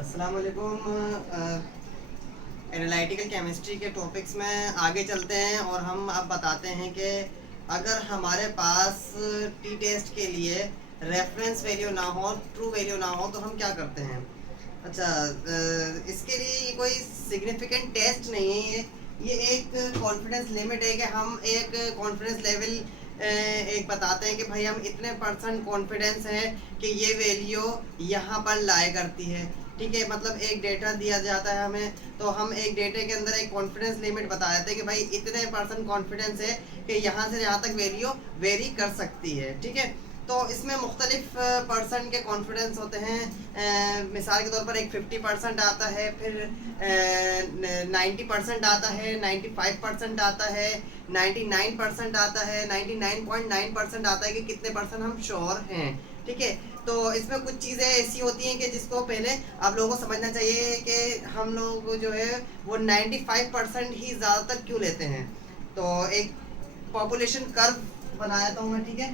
अस्सलाम वालेकुम। Analytical chemistry के टॉपिक्स में आगे चलते हैं और हम अब बताते हैं कि अगर हमारे पास टी टेस्ट के लिए रेफरेंस वैल्यू ना हो, ट्रू वैल्यू ना हो, तो हम क्या करते हैं। अच्छा, इसके लिए ये कोई सिग्निफिकेंट टेस्ट नहीं है। ये एक कॉन्फिडेंस लिमिट है कि हम एक कॉन्फिडेंस लेवल एक बताते हैं कि भाई हम इतने % कॉन्फिडेंस है कि ये वैल्यू यहाँ पर लाया करती है। ठीक है, मतलब एक डेटा दिया जाता है हमें, तो हम एक डेटे के अंदर एक कॉन्फिडेंस लिमिट बता देते हैं कि भाई इतने % कॉन्फिडेंस है कि यहाँ से यहाँ तक वैल्यू वेरी कर सकती है। ठीक है, तो इसमें मुख्तलिफ % के कॉन्फिडेंस होते हैं। मिसाल के तौर पर एक 50% आता है, फिर 90% आता है, 95% आता है, 99% आता है, 99.9% आता है कि कितने % हम श्योर हैं। ठीक है, तो इसमें कुछ चीज़ें ऐसी होती हैं कि जिसको पहले आप लोगों को समझना चाहिए कि हम लोग जो है वो 95% ही ज़्यादातर क्यों लेते हैं। तो एक पॉपुलेशन कर्व बनाया था मैं। ठीक है,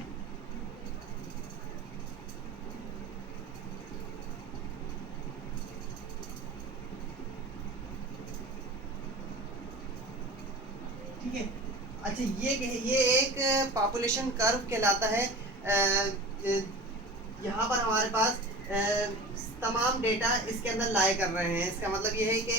ठीक है। अच्छा, ये एक पॉपुलेशन कर्व कहलाता है। यहाँ पर हमारे पास तमाम डेटा इसके अंदर लाए कर रहे हैं। इसका मतलब ये है कि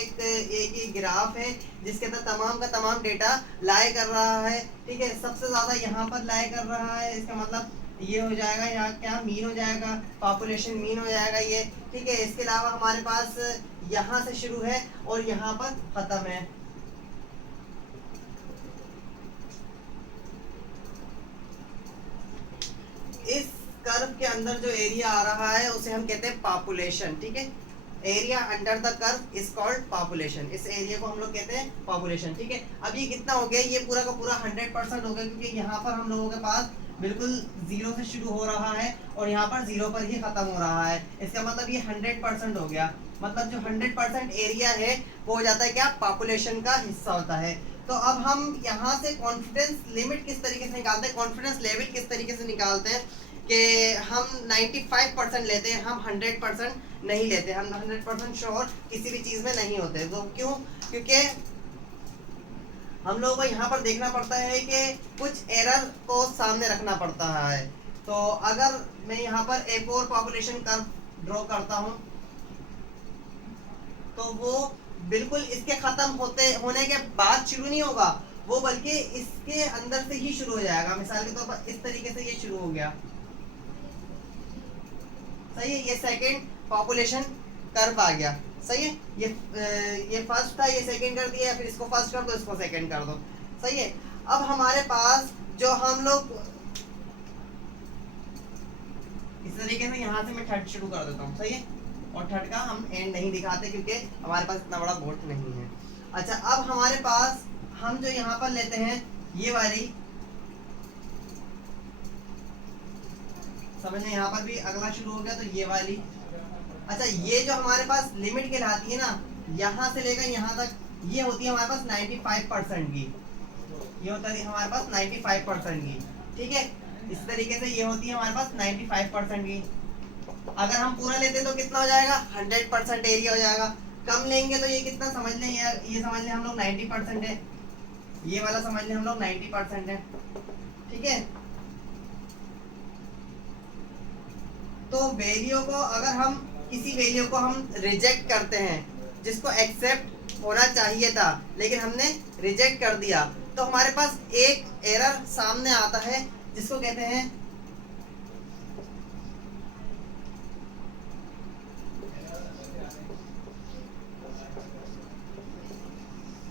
एक ग्राफ है जिसके अंदर तमाम का तमाम डेटा लाए कर रहा है। ठीक है, सबसे ज़्यादा यहाँ पर लाए कर रहा है। इसका मतलब ये हो जाएगा, यहाँ क्या मीन हो जाएगा, पॉपुलेशन मीन हो जाएगा ये। ठीक है, इसके अलावा हमारे पास यहाँ से शुरू है और यहाँ पर ख़त्म है। इस कर्व के अंदर जो एरिया आ रहा है उसे हम कहते हैं पॉपुलेशन। ठीक है, area under the curve is called population. इस एरिया को हम लोग कहते हैं पॉपुलेशन। ठीक है, अब ये कितना हो गया, ये पूरा का पूरा 100% हो गया, क्योंकि यहाँ पर हम लोगों के पास बिल्कुल जीरो से शुरू हो रहा है और यहाँ पर जीरो पर ही खत्म हो रहा है। इसका मतलब ये 100% हो गया। मतलब जो 100% एरिया है वो हो जाता है क्या, पॉपुलेशन का हिस्सा होता है। तो अब हम यहाँ से कॉन्फिडेंस लिमिट किस तरीके से निकालते हैं, कॉन्फिडेंस लेवल किस तरीके से निकालते हैं कि हम 95% लेते हैं, हम 100% नहीं लेते। हम 100% श्योर किसी भी चीज़ में नहीं होते। तो क्यों, क्योंकि हम लोगों को यहाँ पर देखना पड़ता है कि कुछ एरर को सामने रखना पड़ता है। तो अगर मैं यहाँ पर एक और पॉपुलेशन कर्व ड्रॉ करता हूँ तो वो बिल्कुल इसके खत्म होने के बाद शुरू नहीं होगा, वो बल्कि इसके अंदर से ही शुरू हो जाएगा। मिसाल के तौर पर इस तरीके से ये शुरू हो गया। सही है, ये सेकंड पॉपुलेशन कर्व आ गया। सही है, ये फर्स्ट था, ये सेकंड कर दिया, फिर इसको फर्स्ट कर दो, इसको सेकंड कर दो। सही है, अब हमारे पास जो हम लोग इस तरीके से यहाँ से मैं थर्ड शुरू कर देता हूँ। सही है, और थर्ड का हम एंड नहीं दिखाते क्योंकि हमारे पास इतना बड़ा बोर्ड नहीं है। अच्छा, अब हमारे पास हम जो यहाँ पर लेते हैं ये वाली, समझ में, यहाँ पर भी अगला शुरू हो गया तो ये वाली। अच्छा, ये जो हमारे पास लिमिट कहलाती है ना, यहाँ से लेकर यहाँ तक, ये होती है हमारे पास 95% की। ये होता है हमारे पास 95% की। ठीक है, इस तरीके से ये होती है हमारे पास 95% की। अगर हम पूरा लेते तो कितना हो जाएगा, 100% एरिया हो जाएगा। कम लेंगे तो ये कितना समझ लें, ये समझ लें हम लोग 90% है, ये वाला समझ लें हम लोग 90% है। ठीक है, तो वैल्यू को अगर हम किसी वैल्यू को हम रिजेक्ट करते हैं जिसको एक्सेप्ट होना चाहिए था लेकिन हमने रिजेक्ट कर दिया, तो हमारे पास एक एरर सामने आता है जिसको कहते हैं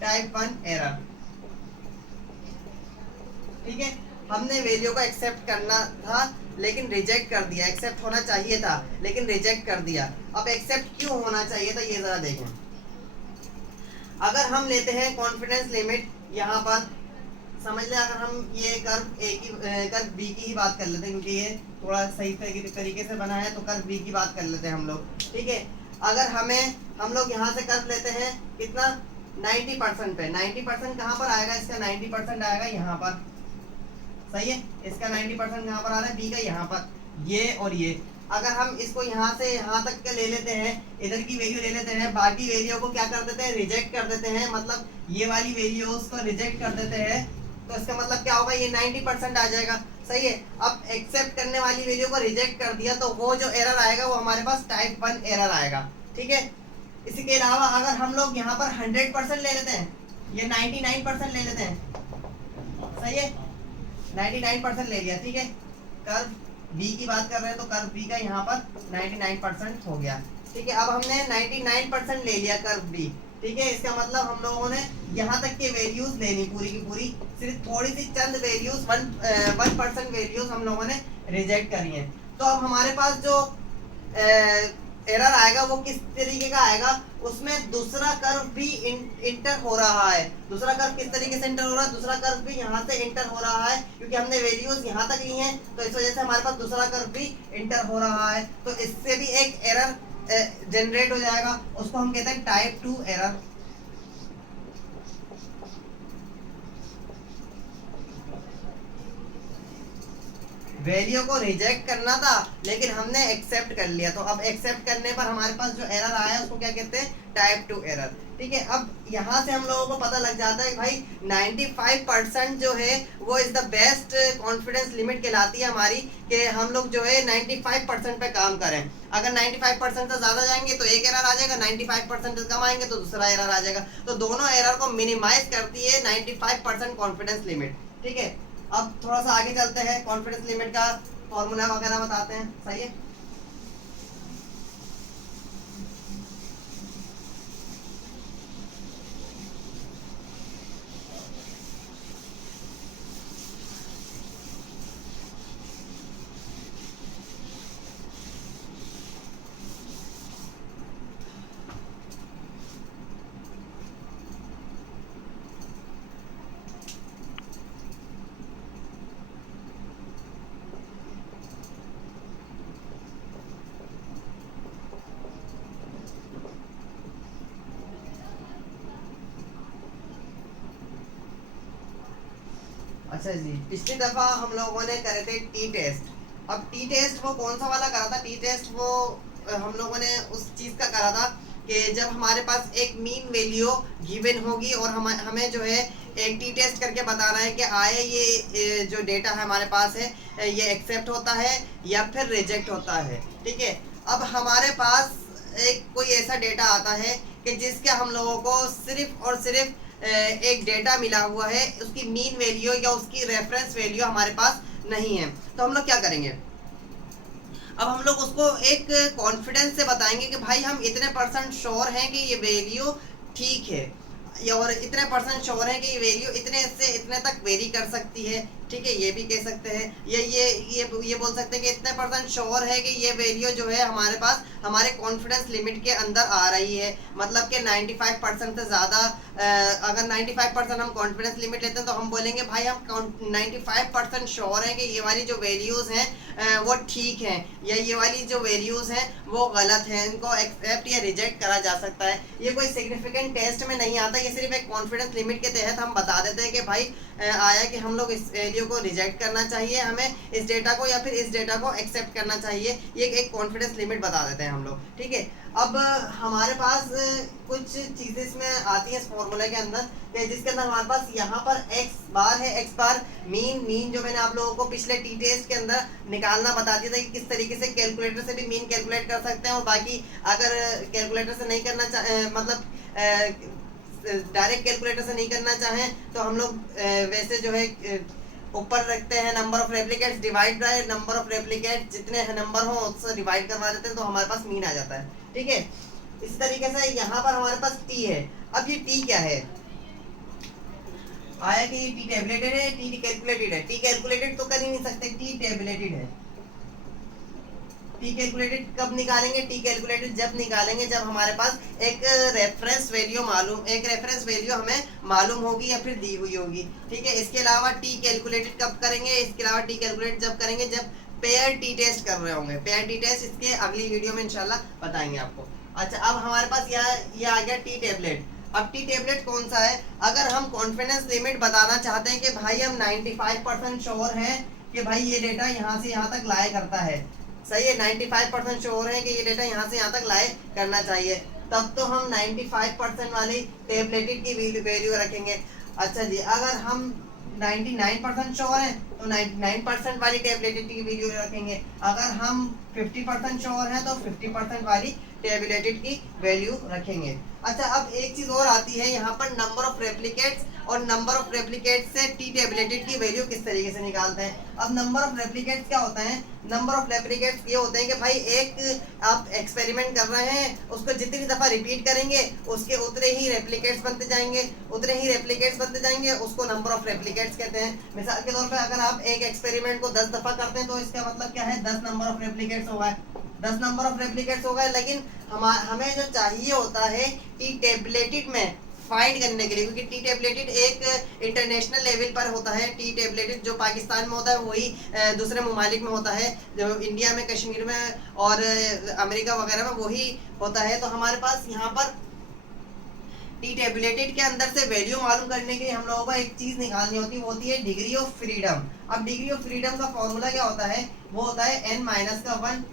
टाइप 1 एरर। ठीक है, हमने वैल्यू को एक्सेप्ट करना था लेकिन रिजेक्ट कर दिया, एक्सेप्ट होना चाहिए था लेकिन रिजेक्ट कर दिया। अब एक्सेप्ट क्यों होना चाहिए था ये जरा देखें। अगर हम लेते हैं कॉन्फिडेंस लिमिट यहाँ पर, समझ लें अगर हम ये कर्व ए की कर्व बी की ही बात कर लेते हैं क्योंकि ये थोड़ा सही तरीके से बना है, तो कर्व बी की बात कर लेते हैं हम लोग। ठीक है, अगर हम लोग यहाँ से कर्व लेते हैं कितना, 90% पे। 90% कहाँ पर आएगा, इसका 90% आएगा यहाँ पर। सही है, इसका 90% यहाँ पर आ रहा है, बी का यहाँ पर, ये और ये। अगर हम इसको यहाँ से यहाँ तक के ले लेते हैं, इधर की वैल्यू ले लेते हैं, बाकी वैल्यू को क्या कर देते हैं, रिजेक्ट कर देते हैं, मतलब ये वाली वैल्यूज को रिजेक्ट कर देते हैं, तो इसका मतलब क्या होगा, ये 90% आ जाएगा। सही है। अब एक्सेप्ट करने वाली वैल्यू को रिजेक्ट कर दिया तो वो जो एरर आएगा वो हमारे पास टाइप 1 एरर आएगा। ठीक है। इसी के अलावा अगर हम लोग यहाँ पर 100% ले लेते हैं, ये 99% ले लेते हैं, सही है, 99% ले लिया। ठीक है। कर्व बी की बात कर रहे हैं तो कर्व बी का यहाँ पर 99% हो गया। ठीक है। अब हमने 99% ले लिया कर्व बी। ठीक है। इसका मतलब हम लोगों ने यहाँ तक के वैल्यूज लेनी पूरी की पूरी, सिर्फ थोड़ी सी चंद वैल्यूज 1% वैल्यूज हम लोगों ने रिजेक्ट करी हैं। तो अब हमारे पास जो एरर आएगा वो किस तरीके का आएगा, उसमें दूसरा कर्व भी इंटर हो रहा है। दूसरा कर्व किस तरीके से इंटर हो रहा है, दूसरा कर्व भी यहाँ से इंटर हो रहा है, क्योंकि हमने वैल्यूज यहाँ तक ली हैं तो इस वजह से हमारे पास दूसरा कर्व भी इंटर हो रहा है। तो इससे भी एक एरर जनरेट हो जाएगा, उसको हम कहते हैं टाइप 2 एरर। वैल्यू को रिजेक्ट करना था लेकिन हमने एक्सेप्ट कर लिया, तो अब एक्सेप्ट करने पर हमारे पास जो एरर आया है उसको क्या कहते हैं, टाइप 2 एरर। ठीक है। अब यहाँ से हम लोगों को पता लग जाता है कि भाई 95% जो है वो is the best confidence limit कहलाती है हमारी, कि हम लोग जो है 95% पे काम करें। अगर 95% से ज़्यादा जाएंगे तो एक एरर आ जाएगा, 95% से कम आएंगे तो दूसरा एरर आ जाएगा। तो दोनों एरर को मिनिमाइज करती है 95% कॉन्फिडेंस लिमिट। ठीक है। अब थोड़ा सा आगे चलते हैं, कॉन्फिडेंस लिमिट का फॉर्मूला वगैरह बताते हैं। सही है। अच्छा जी, पिछली दफा हम लोगों ने करे थे टी टेस्ट। अब टी टेस्ट वो कौन सा वाला करा था, टी टेस्ट वो हम लोगों ने उस चीज़ का करा था कि जब हमारे पास एक मीन वैल्यू गिवन होगी और हमें जो है एक टी टेस्ट करके बताना है कि आए ये जो डेटा है हमारे पास है ये एक्सेप्ट होता है या फिर रिजेक्ट होता है। ठीक है। अब हमारे पास एक कोई ऐसा डेटा आता है कि जिसके हम लोगों को सिर्फ और सिर्फ एक डेटा मिला हुआ है, उसकी मीन वैल्यू या उसकी रेफरेंस वैल्यू हमारे पास नहीं है। तो हम लोग क्या करेंगे, अब हम लोग उसको एक कॉन्फिडेंस से बताएंगे कि भाई हम इतने % श्योर हैं कि ये वैल्यू ठीक है, और इतने % श्योर है कि ये वैल्यू इतने से इतने तक वेरी कर सकती है। ठीक है। ये भी कह सकते हैं, ये बोल सकते हैं कि इतने % श्योर है कि ये वैल्यू जो है हमारे पास हमारे कॉन्फिडेंस लिमिट के अंदर आ रही है। मतलब कि 95% से ज़्यादा, अगर 95% हम कॉन्फिडेंस लिमिट लेते हैं तो हम बोलेंगे भाई हम 95% श्योर हैं कि ये वाली जो वैल्यूज़ हैं वो ठीक हैं, या ये वाली जो वैल्यूज़ हैं वो गलत हैं, इनको एक्सेप्ट या रिजेक्ट करा जा सकता है। ये कोई सिग्निफिकेंट टेस्ट में नहीं आता, ये सिर्फ एक कॉन्फिडेंस लिमिट के तहत हम बता देते हैं कि भाई आया कि हम लोग इस वैल्यू को रिजेक्ट करना चाहिए, हमें इस डेटा को, या फिर इस डेटा को एक्सेप्ट करना चाहिए। ये एक कॉन्फिडेंस लिमिट बता देते हैं हम लोग। ठीक है। अब हमारे पास कुछ चीज़ें इसमें आती हैं इस फॉर्मूले के अंदर, जिसके अंदर हमारे पास यहाँ पर एक्स बार है। एक्स बार मीन जो मैंने आप लोगों को पिछले टी टेस्ट के अंदर निकालना बता दिया था कि किस तरीके से कैलकुलेटर से भी मीन कैलकुलेट कर सकते हैं, और बाकी अगर कैलकुलेटर से नहीं करना मतलब डायरेक्ट कैलकुलेटर से नहीं करना चाहें तो हम लोग वैसे जो है ऊपर रखते हैं number of replicates divide by number of replicates, जितने नंबर हो उससे डिवाइड करवा देते हैं तो हमारे पास मीन आ जाता है। ठीक है। इस तरीके से यहाँ पर हमारे पास टी है। अब ये टी क्या है, आया कि ये टी टेबलेटेड है, टी कैलकुलेटेड है। टी कैलकुलेटेड तो कर ही नहीं सकते, टी टेबलेटेड है। टी कैलकुलेटेड कब निकालेंगे, टी कैलकुलेटेड जब निकालेंगे जब हमारे पास एक रेफरेंस वैल्यू हमें मालूम होगी या फिर दी हुई होगी। ठीक है। इसके अलावा टी कैलकुलेटेड कब करेंगे, इसके अलावा टी कैलकुलेटेड जब करेंगे जब पेयर टी टेस्ट कर रहे होंगे। पेयर टी टेस्ट इसके अगली वीडियो में इंशाल्लाह बताएंगे आपको। अच्छा, अब हमारे पास ये आ गया टी टेबलेट। अब टी टेबलेट कौन सा है, अगर हम कॉन्फिडेंस लिमिट बताना चाहते हैं कि भाई हम 95% श्योर हैं कि भाई ये डेटा यहाँ से यहाँ तक लाया करता है, सही है, 95% श्योर है कि ये डेटा यहाँ से यहाँ तक लाए करना चाहिए, तब तो हम 95% वाली टेबलेटेड की वैल्यू रखेंगे। अच्छा जी, अगर हम 99% श्योर है तो 99% वाली टेबलेटेड की वैल्यू रखेंगे, अगर हम 50% श्योर है तो 50% वाली टेबलेटेड की वैल्यू रखेंगे। अच्छा, अब एक चीज और आती है यहाँ पर, नंबर ऑफ रेप्लिकेट्स, और नंबर ऑफ रेप्लिकेट्स से टी टेबलेटेड की वैल्यू किस तरीके से निकालते हैं। अब नंबर ऑफ रेप्लिकेट्स क्या होता है, नंबर ऑफ रेप्लिकेट्स ये होते हैं कि भाई एक आप एक्सपेरिमेंट कर रहे हैं, उसको जितनी दफा रिपीट करेंगे उसके उतने ही रेप्लिकेट्स बनते जाएंगे, उतने ही रेप्लिकेट्स बनते जाएंगे, उसको नंबर ऑफ रेप्लिकेट्स कहते हैं। मिसाल के तौर पर अगर आप एक एक्सपेरिमेंट को 10 दफा करते हैं तो इसका मतलब क्या है, 10 नंबर ऑफ रेप्लिकेट्स होगा, 10 नंबर ऑफ रेप्लिकेट्स होगा। लेकिन हमें जो चाहिए होता है टी टेबलेटेड में फाइंड करने के लिए, क्योंकि टी टेबलेटेड एक इंटरनेशनल लेवल पर होता है। टी टेबलेटेड जो पाकिस्तान में होता है वही दूसरे ममालिक में होता है, जो इंडिया में, कश्मीर में और अमेरिका वगैरह में वही होता है। तो हमारे पास यहाँ पर टी टेबलेटेड के अंदर से वैल्यू मालूम करने के लिए हम लोगों को एक चीज निकालनी होती है, वो होती है डिग्री ऑफ फ्रीडम। अब डिग्री ऑफ फ्रीडम का फॉर्मूला क्या होता है, वो होता है n-1,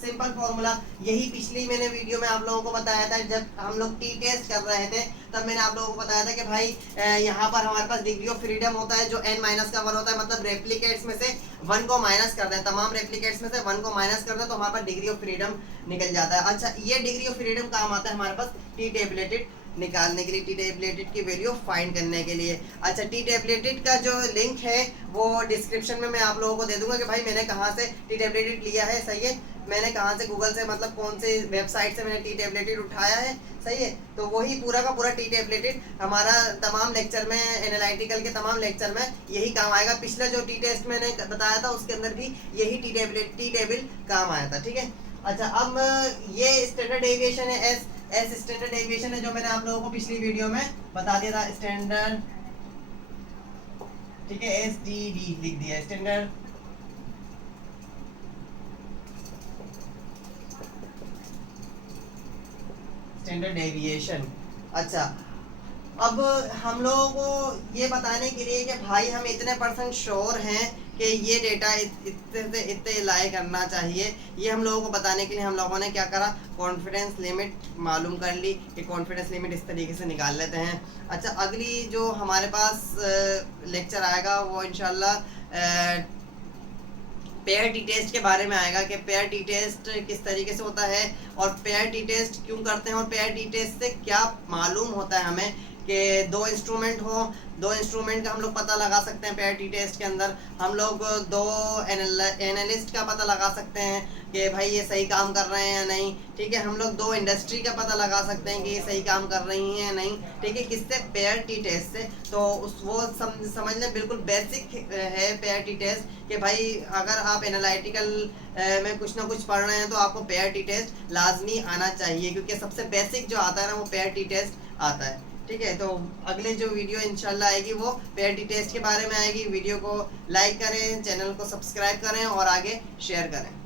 सिंपल फॉर्मूला। यही पिछली मैंने वीडियो में आप लोगों को बताया था, जब हम लोग टी टेस्ट कर रहे थे तब मैंने आप लोगों को बताया था कि भाई यहाँ पर हमारे पास डिग्री ऑफ फ्रीडम होता है जो n-1 होता है, मतलब रेप्लिकेट्स में से 1 को माइनस कर दें, तमाम रेप्लिकेट्स में से 1 को माइनस कर दें तो हमारे पास डिग्री ऑफ फ्रीडम निकल जाता है। अच्छा, ये डिग्री ऑफ फ्रीडम काम आता है हमारे पास टी टेबलेटेड निकालने के लिए, टी टेबलेटेड की वैल्यू फाइंड करने के लिए। अच्छा, टी टेबलेटेड का जो लिंक है वो डिस्क्रिप्शन में मैं आप लोगों को दे दूंगा कि भाई मैंने कहाँ से टी टेबलेटेड लिया है, सही है, मैंने कहाँ से, गूगल से, मतलब कौन से वेबसाइट से मैंने टी टेबलेटेड उठाया है, सही है। तो वही पूरा का पूरा टी टेबलेटेड हमारा तमाम लेक्चर में, एनालिटिकल के तमाम लेक्चर में यही काम आएगा। पिछला जो टी टेस्ट मैंने बताया था उसके अंदर भी यही टी टेबल काम आया था, ठीक है। अच्छा, अब ये स्टैंडर्ड डेविएशन है, एस स्टैंडर्ड डेविएशन है, जो मैंने आप लोगों को पिछली वीडियो में बता दिया था, स्टैंडर्ड, ठीक है, STD लिख दिया, स्टैंडर्ड डेविएशन। अच्छा, अब हम लोगों को ये बताने के लिए कि भाई हम इतने % श्योर हैं कि ये डेटा इतने से इतने लाए करना चाहिए, ये हम लोगों को बताने के लिए हम लोगों ने क्या करा, कॉन्फिडेंस लिमिट मालूम कर ली कि कॉन्फिडेंस लिमिट इस तरीके से निकाल लेते हैं। अच्छा, अगली जो हमारे पास लेक्चर आएगा वो इंशाल्लाह पेयर टी टेस्ट के बारे में आएगा कि पेयर टी टेस्ट किस तरीके से होता है और पेयर टी टेस्ट क्यों करते हैं और पेयर टी टेस्ट से क्या मालूम होता है हमें कि दो इंस्ट्रूमेंट हो, दो इंस्ट्रूमेंट का हम लोग पता लगा सकते हैं। पेयर टी टेस्ट के अंदर हम लोग दो एनालिस्ट का पता लगा सकते हैं कि भाई ये सही काम कर रहे हैं या नहीं, ठीक है। हम लोग दो इंडस्ट्री का पता लगा सकते हैं कि ये सही काम कर रही हैं या नहीं, ठीक है, किससे, पेयर टी टेस्ट से। तो वो समझना बिल्कुल बेसिक है पेयर टी टेस्ट कि भाई अगर आप एनालिटिकल में कुछ ना कुछ पढ़ रहे हैं तो आपको पेयर टी टेस्ट लाजमी आना चाहिए, क्योंकि सबसे बेसिक जो आता है ना वो पेयर टी टेस्ट आता है, ठीक है। तो अगले जो वीडियो इंशाल्लाह आएगी वो पेयर टी टेस्ट के बारे में आएगी। वीडियो को लाइक करें, चैनल को सब्सक्राइब करें और आगे शेयर करें।